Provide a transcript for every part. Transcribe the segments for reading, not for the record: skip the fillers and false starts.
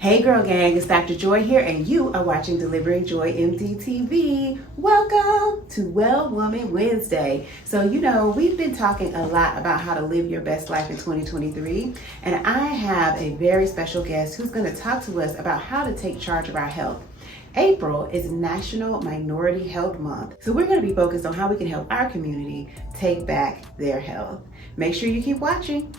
Hey girl gang, it's Dr. Joy here and you are watching Delivering Joy MDTV. Welcome to Well Woman Wednesday. So we've been talking a lot about how to live your best life in 2023, and I have a very special guest who's going to talk to us about how to take charge of our health. April is National Minority Health Month, so we're going to be focused on how we can help our community take back their health. Make sure you keep watching.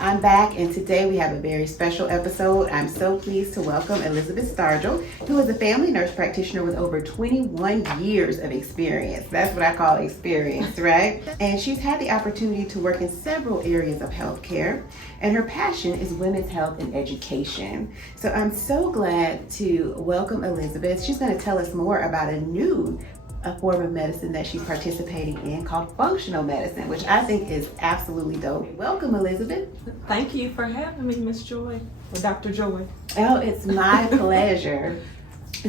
I'm back, and today we have a very special episode. I'm so pleased to welcome Elizabeth Stargell, who is a family nurse practitioner with over 21 years of experience. That's what I call experience, right? And she's had the opportunity to work in several areas of healthcare, and her passion is women's health and education. So I'm so glad to welcome Elizabeth. She's going to tell us more about a form of medicine that she's participating in called functional medicine, which I think is absolutely dope. Welcome, Elizabeth. Thank you for having me, Miss Joy, or Dr. Joy. Oh, it's my pleasure.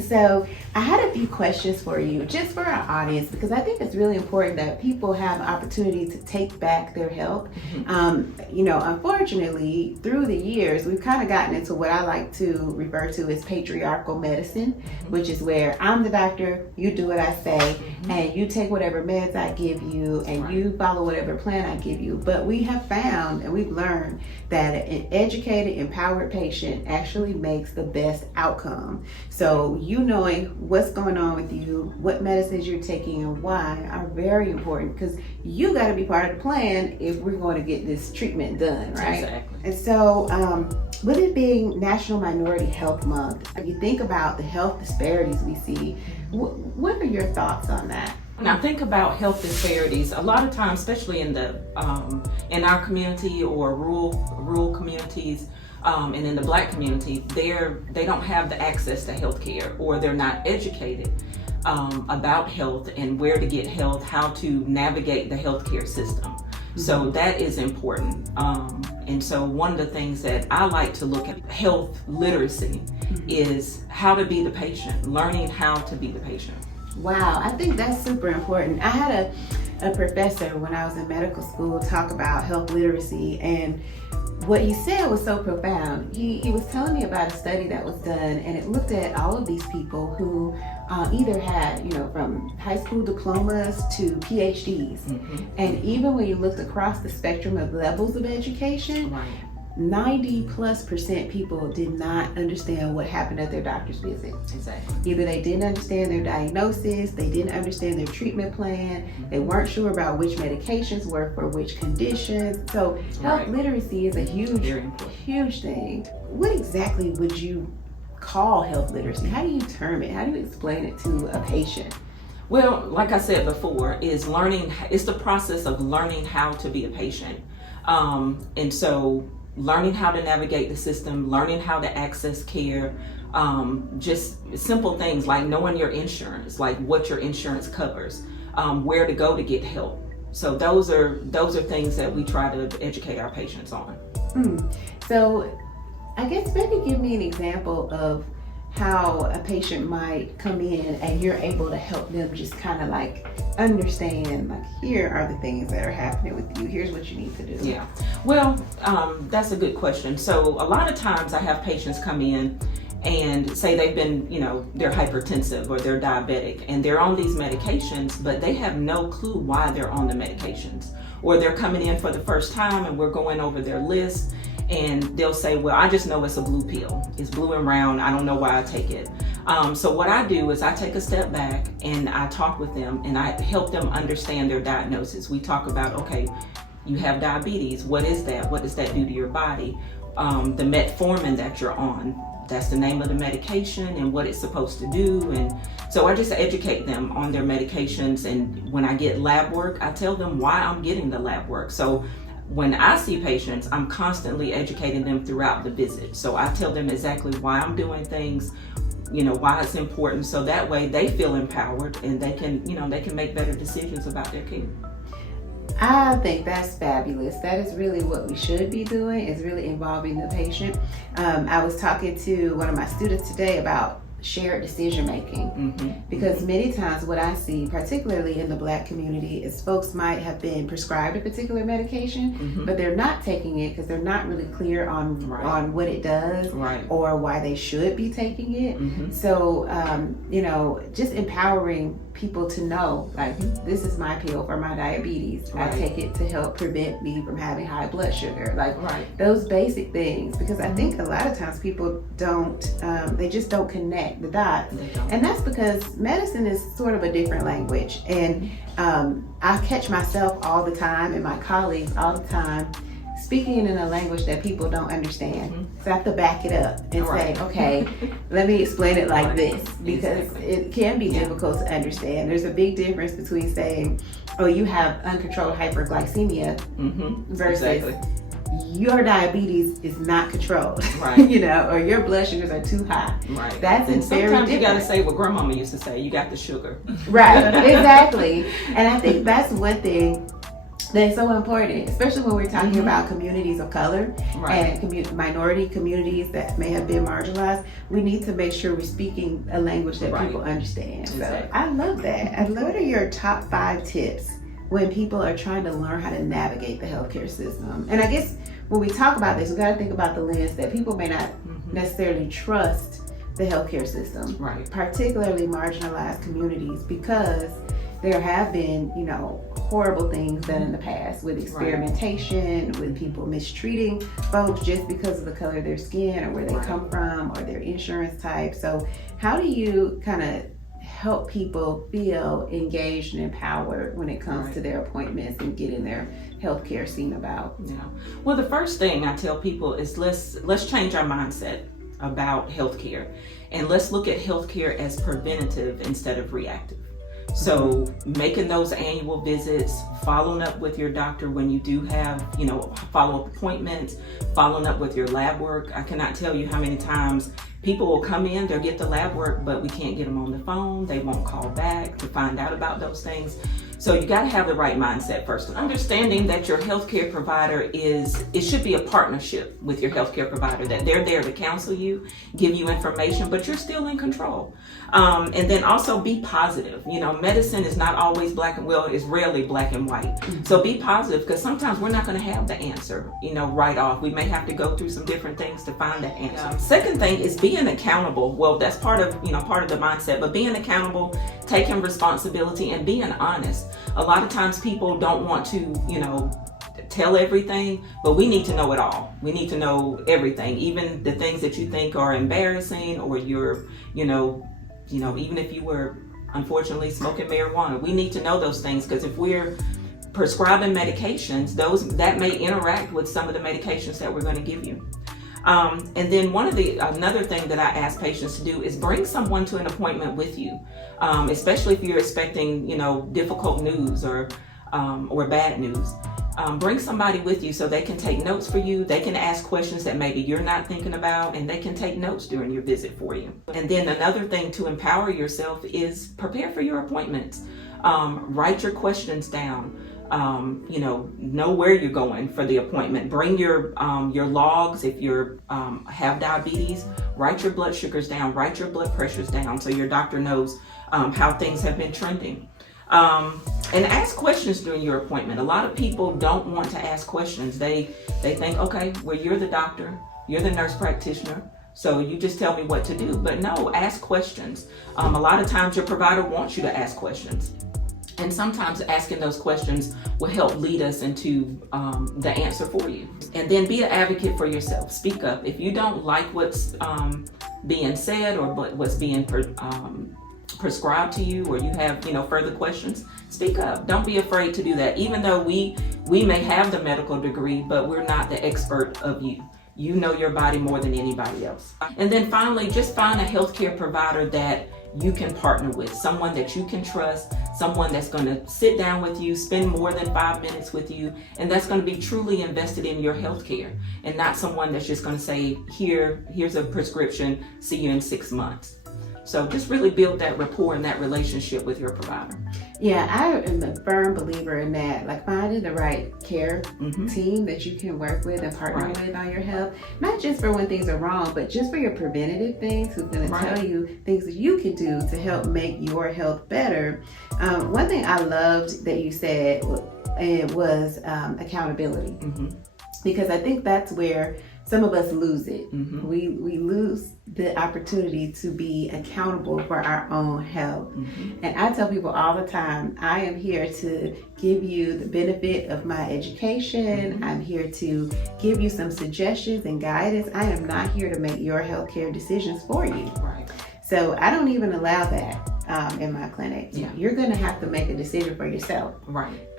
So I had a few questions for you, just for our audience, because I think it's really important that people have an opportunity to take back their health. Unfortunately, through the years, we've kind of gotten into what I like to refer to as patriarchal medicine, which is where I'm the doctor, you do what I say, and you take whatever meds I give you, and you follow whatever plan I give you. But we have found and we've learned that an educated, empowered patient actually makes the best outcome. So you knowing what's going on with you, what medicines you're taking and why are very important, because you got to be part of the plan if we're going to get this treatment done, right? Exactly. And so with it being National Minority Health Month, if you think about the health disparities we see, what are your thoughts on that? When I think about health disparities, a lot of times, especially in in our community or rural communities, and in the Black community, they don't have the access to health care, or they're not educated about health and where to get health, how to navigate the healthcare system. So that is important. And so one of the things that I like to look at health literacy is how to be the patient, learning how to be the patient. Wow, I think that's super important. I had a professor when I was in medical school talk about health literacy, and what he said was so profound. He was telling me about a study that was done, and it looked at all of these people who either had, from high school diplomas to PhDs. And even when you looked across the spectrum of levels of education, 90+% people did not understand what happened at their doctor's visit. Exactly. Either they didn't understand their diagnosis, they didn't understand their treatment plan, they weren't sure about which medications were for which conditions. So health literacy is a huge thing. What exactly would you call health literacy? How do you term it? How do you explain it to a patient? Well, like I said before, it's the process of learning how to be a patient. And so learning how to navigate the system, learning how to access care, just simple things like knowing your insurance, like what your insurance covers, where to go to get help. So those are things that we try to educate our patients on. So I guess maybe give me an example of how a patient might come in and you're able to help them just kind of like understand, like, here are the things that are happening with you, here's what you need to do. Yeah, well, that's a good question. So a lot of times I have patients come in and say they've been, they're hypertensive or they're diabetic and they're on these medications, but they have no clue why they're on the medications. Or they're coming in for the first time and we're going over their list, and they'll say, well, I just know it's a blue pill. It's blue and round. I don't know why I take it. So what I do is I take a step back and I talk with them and I help them understand their diagnosis. We talk about, okay, you have diabetes. What is that? What does that do to your body? The metformin that you're on, that's the name of the medication and what it's supposed to do. And so I just educate them on their medications. And when I get lab work, I tell them why I'm getting the lab work. So when I see patients, I'm constantly educating them throughout the visit. So I tell them exactly why I'm doing things, why it's important. So that way they feel empowered and they can make better decisions about their care. I think that's fabulous. That is really what we should be doing, is really involving the patient. I was talking to one of my students today about shared decision making. Because many times what I see, particularly in the Black community, is folks might have been prescribed a particular medication, but they're not taking it because they're not really clear on what it does or why they should be taking it. So, you know, just empowering people to know, like, this is my pill for my diabetes. I take it to help prevent me from having high blood sugar. Like those basic things, because I think a lot of times people don't, they just don't connect the dots. And that's because medicine is sort of a different language. And I catch myself all the time and my colleagues all the time speaking in a language that people don't understand. So I have to back it up and say, okay, let me explain it like this, because it can be difficult to understand. There's a big difference between saying, oh, you have uncontrolled hyperglycemia versus your diabetes is not controlled, you know, or your blood sugars are too high. That's and very sometimes different. You got to say what grandmama used to say, you got the sugar. Exactly. And I think that's one thing that's so important, especially when we're talking about communities of color and minority communities that may have been marginalized. We need to make sure we're speaking a language that people understand. So I love that. What are your top 5 tips when people are trying to learn how to navigate the healthcare system? And I guess when we talk about this, we got to think about the lens that people may not necessarily trust the healthcare system, particularly marginalized communities, because there have been, you know, horrible things done in the past with experimentation, with people mistreating folks just because of the color of their skin or where they come from or their insurance type. So how do you kind of help people feel engaged and empowered when it comes to their appointments and getting their healthcare seen about? Well, the first thing I tell people is let's change our mindset about healthcare, and let's look at healthcare as preventative instead of reactive. So making those annual visits, following up with your doctor when you do have, you know, follow-up appointments, following up with your lab work. I cannot tell you how many times people will come in, they'll get the lab work, but we can't get them on the phone. They won't call back to find out about those things. So you got to have the right mindset first. Understanding that your healthcare provider it should be a partnership with your healthcare provider, that they're there to counsel you, give you information, but you're still in control. And then also be positive. You know, medicine is not always it's rarely black and white. So be positive, because sometimes we're not going to have the answer, you know, right off. We may have to go through some different things to find that answer. Second thing is being accountable. Well, that's part of the mindset, but being accountable, taking responsibility, and being honest. A lot of times people don't want to, you know, tell everything, but we need to know it all. We need to know everything, even the things that you think are embarrassing, or you're, you know, even if you were unfortunately smoking marijuana, we need to know those things, because if we're prescribing medications, that may interact with some of the medications that we're going to give you. And then another thing that I ask patients to do is bring someone to an appointment with you, especially if you're expecting, you know, difficult news or bad news. Bring somebody with you so they can take notes for you. They can ask questions that maybe you're not thinking about, and they can take notes during your visit for you. And then another thing to empower yourself is prepare for your appointments. Write your questions down. You know where you're going for the appointment. Bring your logs. If you have diabetes, write your blood sugars down, write your blood pressures down, so your doctor knows how things have been trending. And ask questions during your appointment. A lot of people don't want to ask questions. They think, okay, well, you're the doctor, you're the nurse practitioner, so you just tell me what to do. But no, ask questions. A lot of times your provider wants you to ask questions. And sometimes asking those questions will help lead us into the answer for you. And then be an advocate for yourself. Speak up. If you don't like what's being said or what's being prescribed to you, or you have, you know, further questions, speak up. Don't be afraid to do that. Even though we may have the medical degree, but we're not the expert of you. You know your body more than anybody else. And then finally, just find a healthcare provider that you can partner with, someone that you can trust, someone that's going to sit down with you, spend more than 5 minutes with you, and that's going to be truly invested in your healthcare, and not someone that's just going to say, here's a prescription, see you in 6 months. So just really build that rapport and that relationship with your provider. Yeah, I am a firm believer in that, like finding the right care team that you can work with and partner with on your health, not just for when things are wrong, but just for your preventative things, who's going to tell you things that you can do to help make your health better. One thing I loved that you said was accountability, because I think that's where some of us lose it. We lose the opportunity to be accountable for our own health. And I tell people all the time, I am here to give you the benefit of my education. I'm here to give you some suggestions and guidance. I am not here to make your healthcare decisions for you. So I don't even allow that in my clinic. You're going to have to make a decision for yourself.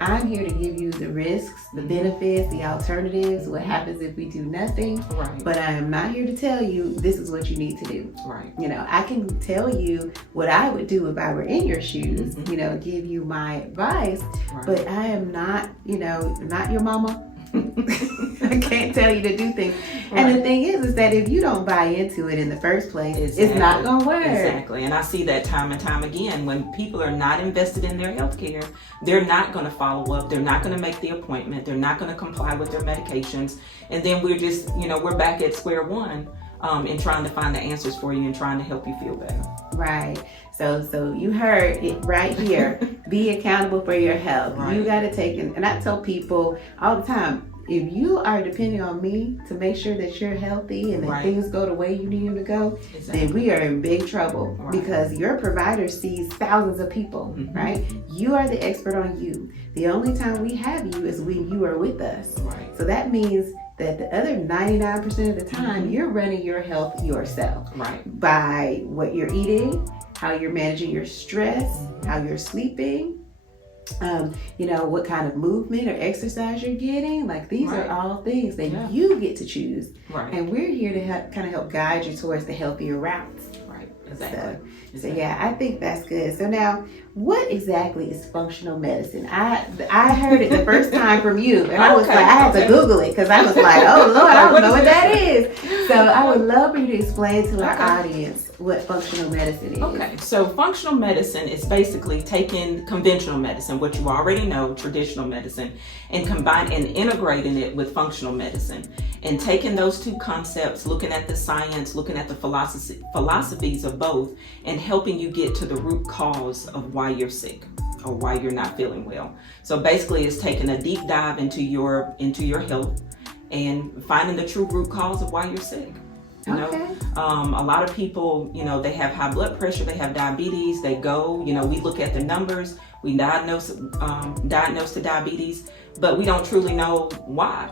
I'm here to give you the risks, the benefits, the alternatives, what happens if we do nothing. But I am not here to tell you this is what you need to do. You know, I can tell you what I would do if I were in your shoes, you know, give you my advice, but I am not, you know, not your mama. I can't tell you to do things. And the thing is that if you don't buy into it in the first place, it's not going to work. Exactly. And I see that time and time again. When people are not invested in their health care, they're not going to follow up. They're not going to make the appointment. They're not going to comply with their medications. And then we're just, you know, we're back at square one in trying to find the answers for you and trying to help you feel better. Right. So you heard it right here. Be accountable for your health. You got to take it. And I tell people all the time, if you are depending on me to make sure that you're healthy and that things go the way you need them to go, then we are in big trouble because your provider sees thousands of people, right? You are the expert on you. The only time we have you is when you are with us. So that means that the other 99% of the time, you're running your health yourself by what you're eating, how you're managing your stress, how you're sleeping, you know, what kind of movement or exercise you're getting. Like these are all things that you get to choose. And we're here to kind of help guide you towards the healthier routes. So yeah, I think that's good. So now, what exactly is functional medicine? I heard it the first time from you, and I was like, I had to Google it because I was like, oh Lord, I don't know what that is. So I would love for you to explain to our audience what functional medicine is. Okay, so functional medicine is basically taking conventional medicine, what you already know, traditional medicine, and combining and integrating it with functional medicine, and taking those two concepts, looking at the science, looking at the philosophies of both, and helping you get to the root cause of why you're sick or why you're not feeling well. So basically it's taking a deep dive into your health and finding the true root cause of why you're sick. You know, a lot of people, you know, they have high blood pressure, they have diabetes, they go, you know, we look at the numbers, we diagnose the diabetes, but we don't truly know why.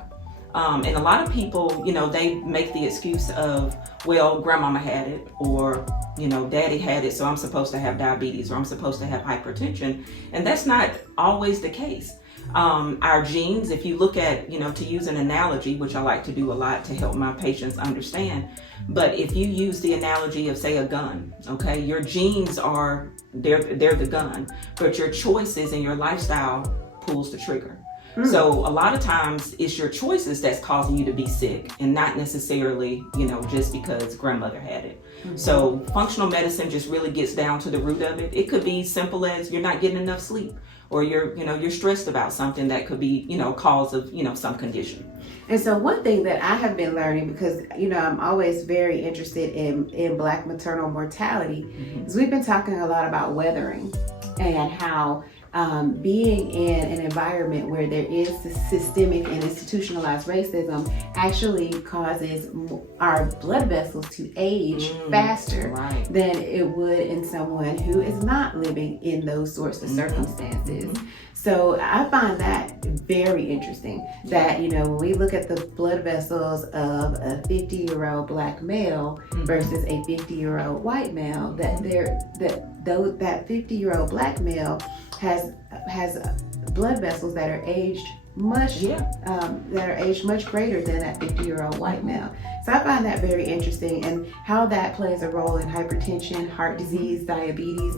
And a lot of people, you know, they make the excuse of, well, grandmama had it, or, you know, daddy had it, so I'm supposed to have diabetes, or I'm supposed to have hypertension. And that's not always the case. Our genes, if you look at, you know, to use an analogy, which I like to do a lot to help my patients understand, but if you use the analogy of, say, a gun, okay, your genes are, they're the gun, but your choices and your lifestyle pulls the trigger. So a lot of times it's your choices that's causing you to be sick, and not necessarily, you know, just because grandmother had it. So functional medicine just really gets down to the root of it. It could be simple as you're not getting enough sleep, or you're stressed about something that could be, you know, cause of, you know, some condition. And so one thing that I have been learning, because, you know, I'm always very interested in Black maternal mortality, is we've been talking a lot about weathering and how being in an environment where there is systemic and institutionalized racism actually causes our blood vessels to age faster than it would in someone who is not living in those sorts of circumstances. So I find that very interesting that, you know, when we look at the blood vessels of a 50-year-old Black male versus a 50-year-old white male, that that 50-year-old Black male has blood vessels that are aged much greater than that 50-year-old white male. So I find that very interesting, and how that plays a role in hypertension, heart disease, diabetes.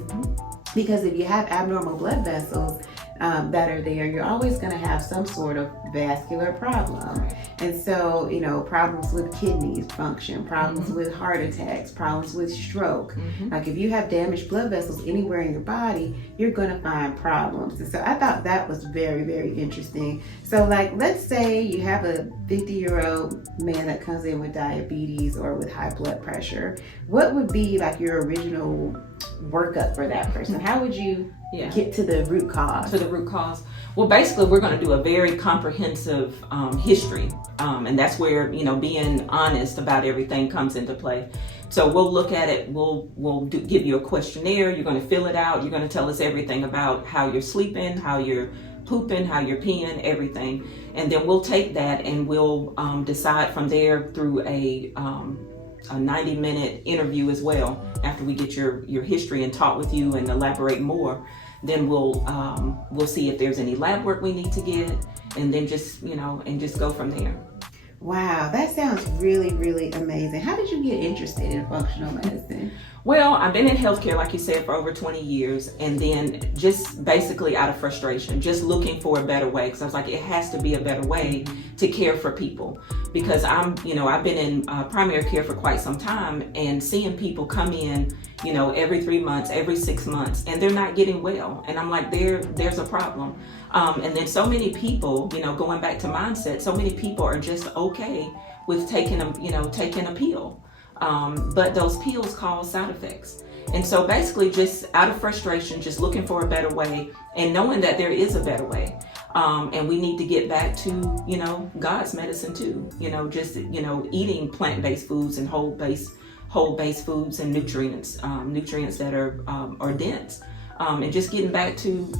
Because if you have abnormal blood vessels, that are there, you're always going to have some sort of vascular problem. And so, problems with kidneys function, problems with heart attacks, problems with stroke. Like if you have damaged blood vessels anywhere in your body, you're going to find problems. And so I thought that was very, very interesting. So like, let's say you have a 50-year-old man that comes in with diabetes or with high blood pressure. What would be like your original workup for that person? How would you get to the root cause? Well, basically, we're going to do a very comprehensive history, and that's where being honest about everything comes into play. So we'll look at it. We'll give you a questionnaire. You're going to fill it out. You're going to tell us everything about how you're sleeping, how you're pooping, how you're peeing, everything, and then we'll take that and we'll decide from there through a 90-minute interview as well. After we get your history and talk with you and elaborate more, then we'll see if there's any lab work we need to get, and then just go from there. Wow, that sounds really, really amazing. How did you get interested in functional medicine? Well, I've been in healthcare, like you said, for over 20 years, and then just basically out of frustration, just looking for a better way, because I was like, it has to be a better way to care for people, because I've been in primary care for quite some time, and seeing people come in, every 3 months, every 6 months, and they're not getting well, and I'm like, there's a problem. And then so many people, going back to mindset, so many people are just okay with taking a pill. But those pills cause side effects. And so basically just out of frustration, just looking for a better way and knowing that there is a better way. And we need to get back to, God's medicine too, eating plant-based foods and whole-based foods and nutrients that are dense. And just getting back to,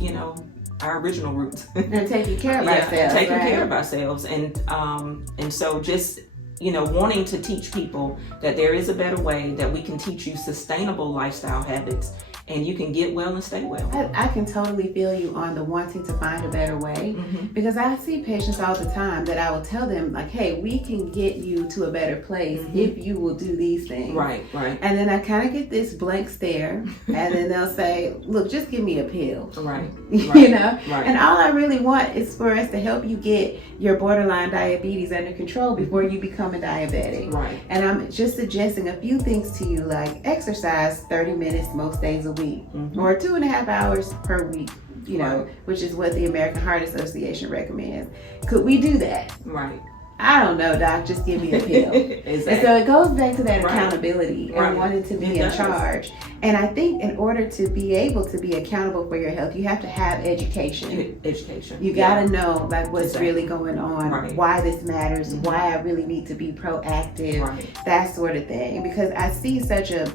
our original roots. And taking care of ourselves. Taking care of ourselves. And so just, wanting to teach people that there is a better way, that we can teach you sustainable lifestyle habits, and you can get well and stay well. I can totally feel you on the wanting to find a better way, because I see patients all the time that I will tell them like, hey, we can get you to a better place if you will do these things. Right. And then I kind of get this blank stare, and then they'll say, look, just give me a pill. Right. And all I really want is for us to help you get your borderline diabetes under control before you become a diabetic. Right. And I'm just suggesting a few things to you, like exercise 30 minutes most days a week, or 2.5 hours per week, which is what the American Heart Association recommends. Could we do that? Right. I don't know, doc, just give me a pill. Exactly. And so it goes back to that accountability and wanting to be in charge. And I think in order to be able to be accountable for your health, you have to have education. You got to know like what's really going on, why this matters, why I really need to be proactive, that sort of thing. Because I see such a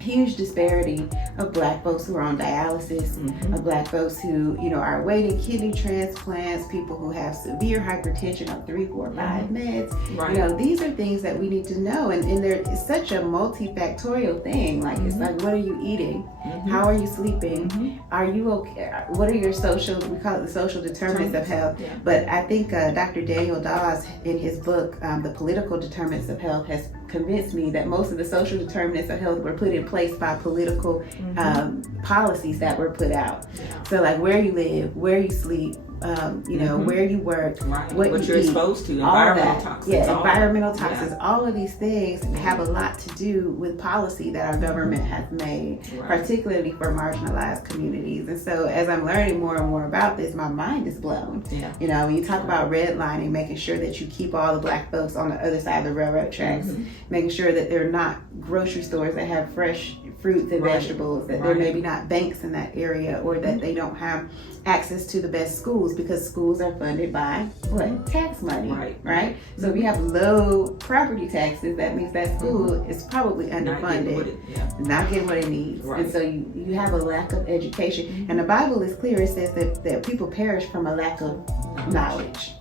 huge disparity of Black folks who are on dialysis, of Black folks who, are awaiting kidney transplants, people who have severe hypertension on 3, 4, 5 meds. These are things that we need to know, and there is such a multifactorial thing. Like it's like, what are you eating? How are you sleeping? Are you okay? What are your we call it the social determinants of health. But I think Dr. Daniel Dawes, in his book, The Political Determinants of Health, has convinced me that most of the social determinants of health were put in place by political policies that were put out. So like where you live, where you sleep, where you work, what you're eat, exposed to, environmental toxins. environmental Toxins. All of these things have a lot to do with policy that our government has made, particularly for marginalized communities. And so as I'm learning more and more about this, my mind is blown. When you talk about redlining, making sure that you keep all the Black folks on the other side of the railroad tracks, making sure that they're not grocery stores that have fresh fruits and vegetables, that there may be not banks in that area, or that they don't have access to the best schools, because schools are funded by what? Tax money, right? So if you have low property taxes, that means that school is probably underfunded, not getting what it needs. And so you have a lack of education. And the Bible is clear. It says that people perish from a lack of knowledge.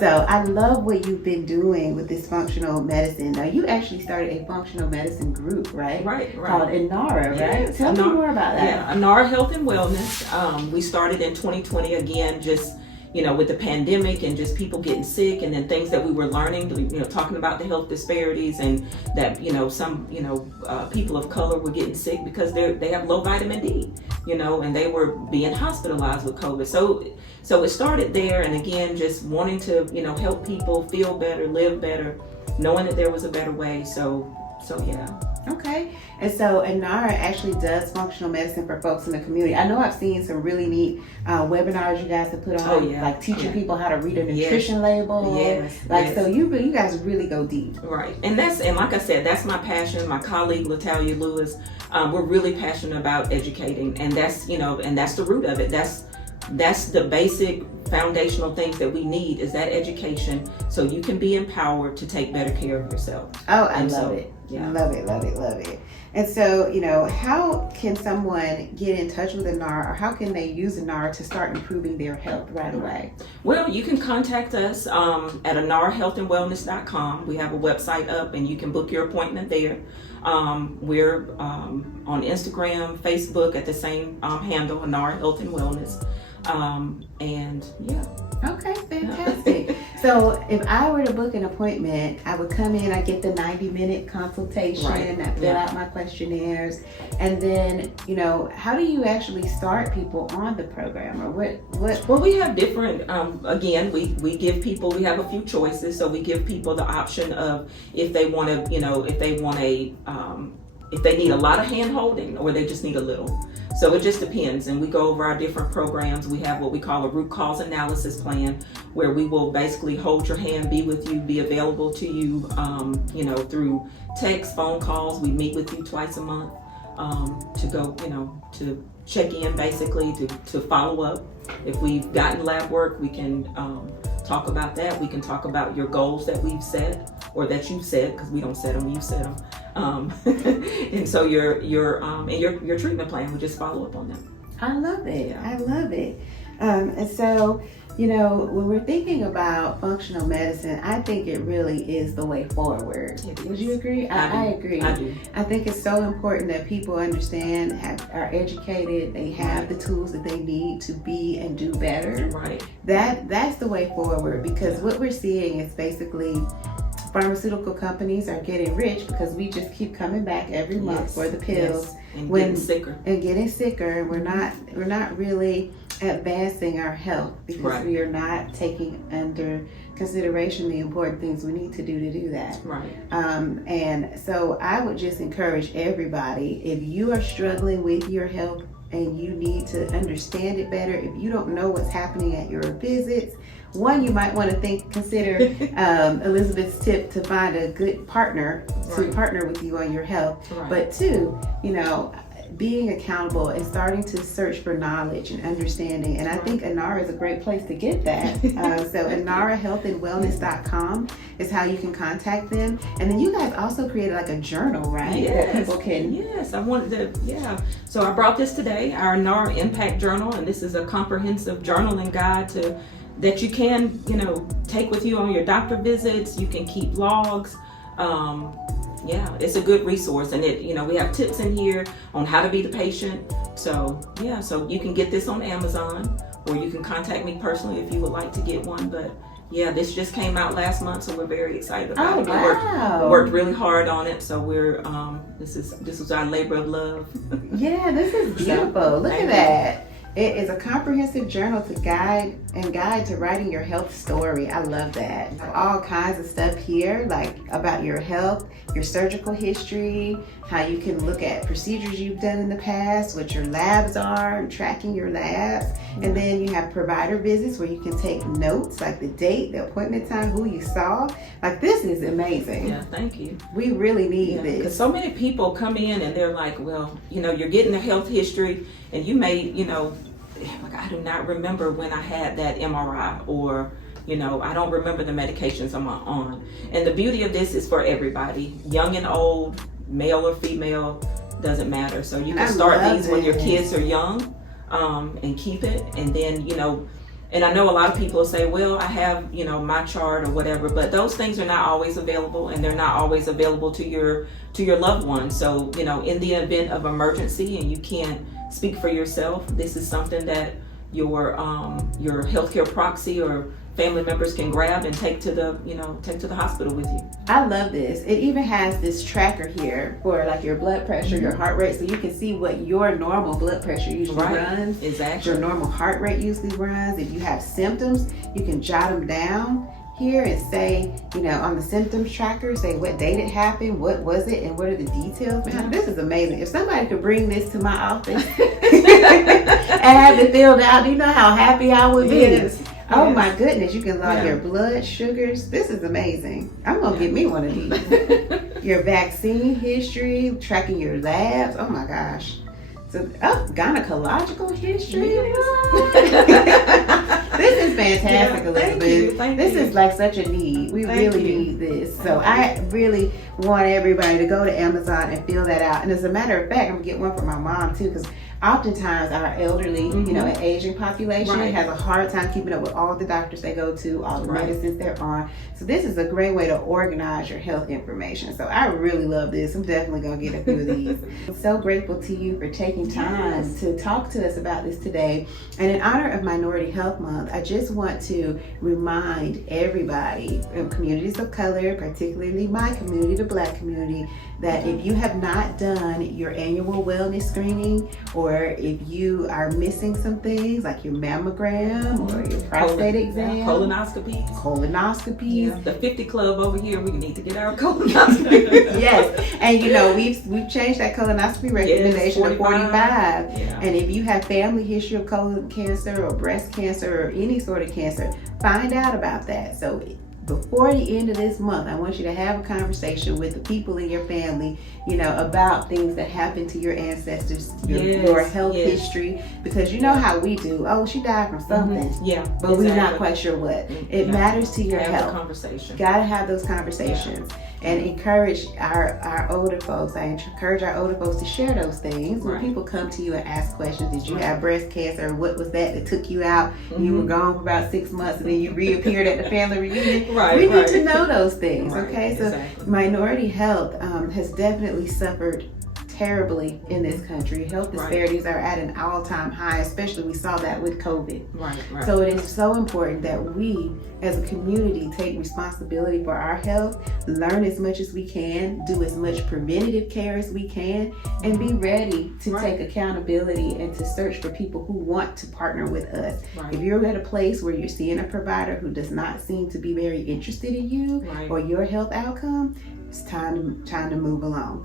So I love what you've been doing with this functional medicine. Now you actually started a functional medicine group, right? Called Inara, right? Tell me more about that. Inara Health and Wellness. We started in 2020 again, just with the pandemic and just people getting sick, and then things that we were learning, talking about the health disparities, and that, some, people of color were getting sick because they have low vitamin D, and they were being hospitalized with COVID. So it started there, and again, just wanting to, help people feel better, live better, knowing that there was a better way. So yeah. Okay. And so Inara actually does functional medicine for folks in the community. I know I've seen some really neat webinars you guys have put on, like teaching people how to read a nutrition label. Yes. So you guys really go deep. Right. And like I said, that's my passion. My colleague, LaTalia Lewis, we're really passionate about educating, and that's, and that's the root of it. That's the basic foundational things that we need, is that education, so you can be empowered to take better care of yourself. Oh, I love it. Yeah. Love it. And so, how can someone get in touch with Inara, or how can they use Inara to start improving their health right away? Well, you can contact us at inarahealthandwellness.com. We have a website up, and you can book your appointment there. We're on Instagram, Facebook at the same handle, Inara Health and Wellness. And yeah. Okay, fantastic. So if I were to book an appointment, I would come in, I get the 90-minute consultation, I fill out my questionnaires, and then, how do you actually start people on the program, or what? Well, we have different, again, we give people, we have a few choices, so we give people the option of if they want to, if they need a lot of hand holding, or they just need a little. So it just depends, and we go over our different programs. We have what we call a root cause analysis plan, where we will basically hold your hand, be with you, be available to you, through text, phone calls. We meet with you twice a month to go, to check in, basically, to follow up. If we've gotten lab work, we can talk about that. We can talk about your goals that we've set, or that you've set, because we don't set them, you set them. And so your treatment plan, we just follow up on them. I love it. Yeah. I love it. And so, when we're thinking about functional medicine, I think it really is the way forward. Would you agree? I agree. I do. I think it's so important that people understand, are educated, they have the tools that they need to be and do better. Right. That's the way forward, because what we're seeing is basically pharmaceutical companies are getting rich because we just keep coming back every month for the pills, and getting sicker. We're not really advancing our health, because we are not taking under consideration the important things we need to do that. Right. And so I would just encourage everybody, if you are struggling with your health and you need to understand it better, if you don't know what's happening at your visits, one, you might want to consider Elizabeth's tip to find a good partner to partner with you on your health. Right. But two, being accountable and starting to search for knowledge and understanding. And I think Inara is a great place to get that. So InaraHealthandWellness.com is how you can contact them. And then you guys also created like a journal, right? Yes. That people can. Yes, I wanted to, So I brought this today, our Inara Impact Journal, and this is a comprehensive journaling guide that you can, take with you on your doctor visits. You can keep logs. It's a good resource, and we have tips in here on how to be the patient. So you can get this on Amazon, or you can contact me personally if you would like to get one. But this just came out last month, so we're very excited about it. Wow. We worked really hard on it, so we're this was our labor of love. Yeah, this is beautiful. Look at that. It is a comprehensive journal to guide to writing your health story. I love that. All kinds of stuff here, like about your health, your surgical history, how you can look at procedures you've done in the past, what your labs are, and tracking your labs. And then you have provider visits where you can take notes, like the date, the appointment time, who you saw. Like, this is amazing. Yeah, thank you. We really need this. Because so many people come in and they're like, well, you're getting a health history, and you may, like, I do not remember when I had that MRI, or I don't remember the medications I'm on. And the beauty of this is for everybody, young and old, male or female, doesn't matter. So you can start these when your kids are young, and keep it. And then, and I know a lot of people say, well, I have, my chart or whatever, but those things are not always available, and they're not always available to your loved ones. So, in the event of emergency and you can't speak for yourself, this is something that your healthcare proxy or family members can grab and take to the hospital with you. I love this. It even has this tracker here for like your blood pressure, your heart rate, so you can see what your normal blood pressure usually runs. Exactly. Your normal heart rate usually runs. If you have symptoms, you can jot them down here and say, on the symptoms tracker, say what date it happened, what was it, and what are the details behind it. This is amazing. If somebody could bring this to my office and have it filled out, do you know how happy I would be? Yes. Oh my goodness, you can log your blood sugars. This is amazing. I'm gonna get me one of these. Your vaccine history, tracking your labs. Oh my gosh. So, gynecological history. This is fantastic, Elizabeth. Thank this you. is like such a need. We really need this. So I really want everybody to go to Amazon and fill that out. And as a matter of fact, I'm gonna get one for my mom too, because oftentimes our elderly, an aging population has a hard time keeping up with all the doctors they go to, all the medicines they're on. So this is a great way to organize your health information. So I really love this. I'm definitely gonna get a few of these. I'm so grateful to you for taking time to talk to us about this today. And in honor of Minority Health Month, I just want to remind everybody in communities of color, particularly my community, the Black community, that if you have not done your annual wellness screening, or if you are missing some things like your mammogram or your prostate exam, colonoscopies, the 50 Club over here, we need to get our colonoscopy. Yes, and we've changed that colonoscopy recommendation to 45. Yeah. And if you have family history of colon cancer or breast cancer or any sort of cancer, find out about that. So before the end of this month, I want you to have a conversation with the people in your family, about things that happened to your ancestors, your health history, because you know how we do. Oh, she died from something. But we're not quite sure what. It matters to your health. Conversation. Gotta have those conversations. And encourage our older folks. I encourage our older folks to share those things. When people come to you and ask questions, did you have breast cancer? What was that took you out? You were gone for about 6 months and then you reappeared at the family reunion. We need to know those things, okay? So minority health has definitely suffered terribly in this country. Health disparities are at an all-time high, especially we saw that with COVID. So it is so important that we as a community take responsibility for our health, learn as much as we can, do as much preventative care as we can, and be ready to take accountability and to search for people who want to partner with us. If you're at a place where you're seeing a provider who does not seem to be very interested in you or your health outcome, it's time to move along.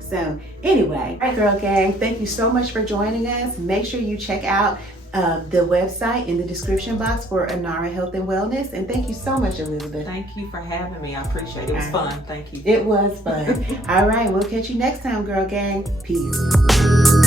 So anyway, all right, girl gang, thank you so much for joining us. Make sure you check out the website in the description box for Inara Health and Wellness. And thank you so much, Elizabeth. Thank you for having me. I appreciate it. It was fun. Thank you. It was fun. All right, we'll catch you next time, girl gang. Peace.